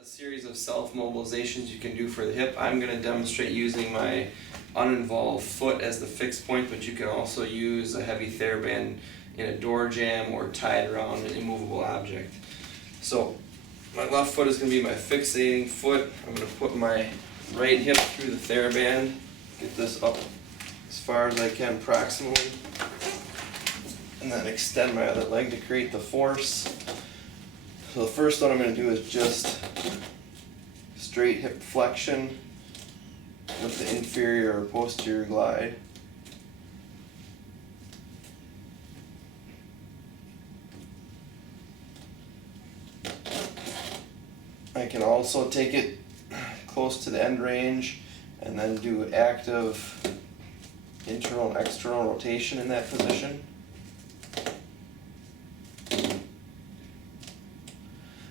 A series of self-mobilizations you can do for the hip. I'm going to demonstrate using my uninvolved foot as the fixed point, but you can also use a heavy TheraBand in a door jamb or tied around an immovable object. So my left foot is going to be my fixating foot. I'm going to put my right hip through the TheraBand, get this up as far as I can proximally, and then extend my other leg to create the force. So the first one I'm going to do is just straight hip flexion with the inferior or posterior glide. I can also take it close to the end range and then do active internal and external rotation in that position.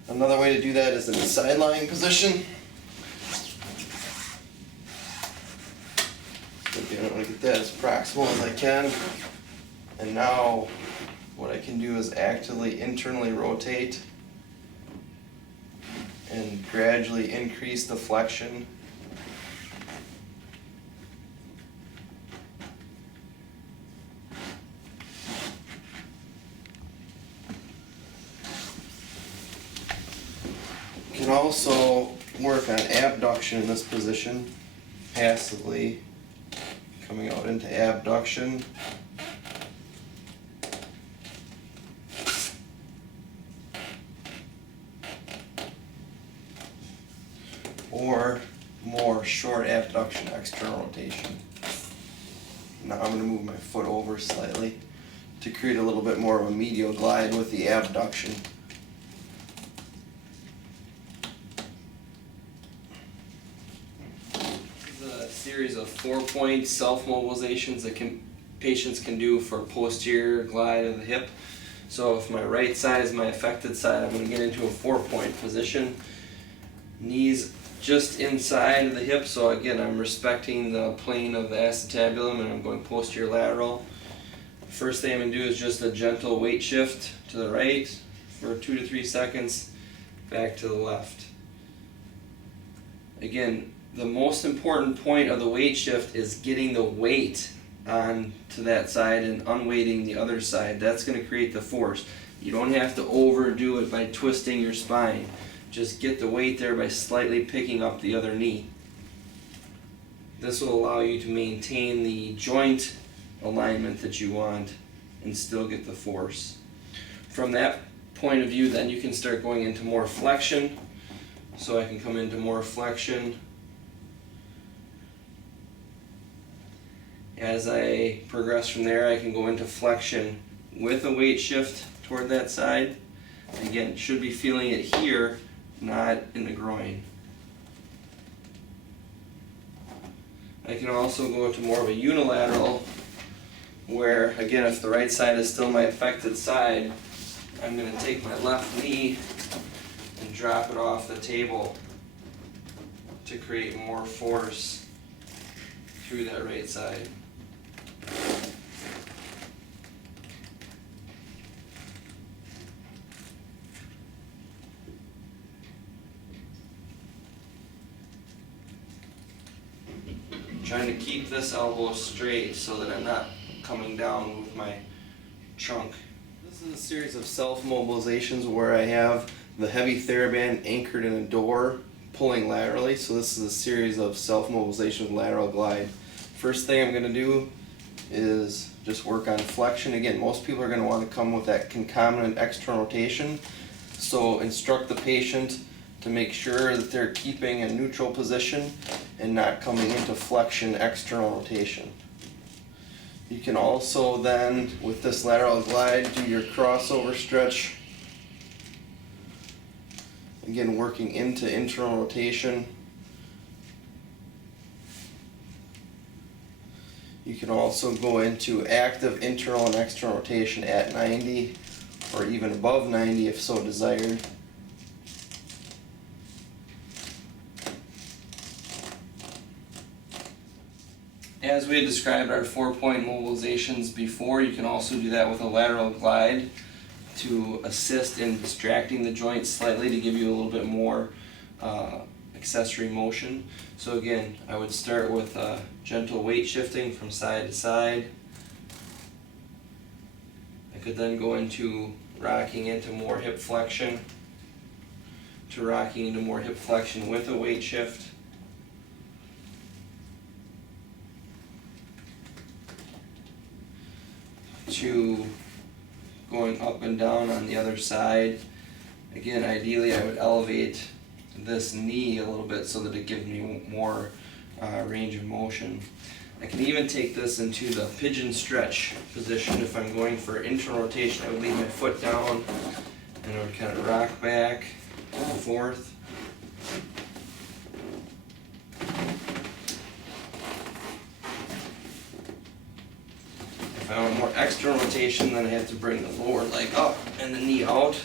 Another way to do that is in the side lying position. Again, I'm going to get that as proximal as I can. And now what I can do is actively internally rotate and gradually increase the flexion. You can also work on abduction in this position, passively coming out into abduction. Or more short abduction, external rotation. Now I'm going to move my foot over slightly to create a little bit more of a medial glide with the abduction. Series of 4-point self-mobilizations that patients can do for posterior glide of the hip. So if my right side is my affected side, I'm going to get into a 4-point position. Knees just inside of the hip, so again I'm respecting the plane of the acetabulum and I'm going posterior lateral. First thing I'm going to do is just a gentle weight shift to the right for 2 to 3 seconds, back to the left. Again, the most important point of the weight shift is getting the weight on to that side and unweighting the other side. That's going to create the force. You don't have to overdo it by twisting your spine. Just get the weight there by slightly picking up the other knee. This will allow you to maintain the joint alignment that you want and still get the force. From that point of view, then you can start going into more flexion. So I can come into more flexion. As I progress from there, I can go into flexion with a weight shift toward that side. Again, should be feeling it here, not in the groin. I can also go into more of a unilateral, where, again, if the right side is still my affected side, I'm going to take my left knee and drop it off the table to create more force through that right side. Trying to keep this elbow straight so that I'm not coming down with my trunk. This is a series of self-mobilizations where I have the heavy TheraBand anchored in a door pulling laterally. So this is a series of self-mobilization with lateral glide. First thing I'm going to do is just work on flexion. Again, most people are going to want to come with that concomitant external rotation. So instruct the patient to make sure that they're keeping a neutral position and not coming into flexion external rotation. You can also then, with this lateral glide, do your crossover stretch. Again, working into internal rotation. You can also go into active internal and external rotation at 90 or even above 90 if so desired. As we had described our 4-point mobilizations before, you can also do that with a lateral glide to assist in distracting the joint slightly to give you a little bit more accessory motion. So again, I would start with gentle weight shifting from side to side. I could then go into rocking into more hip flexion, to rocking into more hip flexion with a weight shift. To going up and down on the other side. Again, ideally I would elevate this knee a little bit so that it gives me more range of motion. I can even take this into the pigeon stretch position. If I'm going for internal rotation, I would leave my foot down and I would kind of rock back and forth. If I want more external rotation, then I have to bring the lower leg up and the knee out.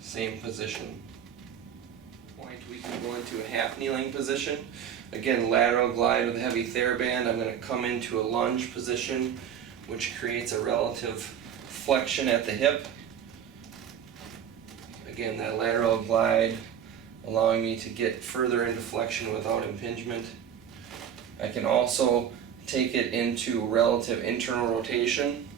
Same position. We can go into a half kneeling position. Again, lateral glide with a heavy TheraBand. I'm going to come into a lunge position, which creates a relative flexion at the hip. Again, that lateral glide allowing me to get further into flexion without impingement. I can also take it into relative internal rotation.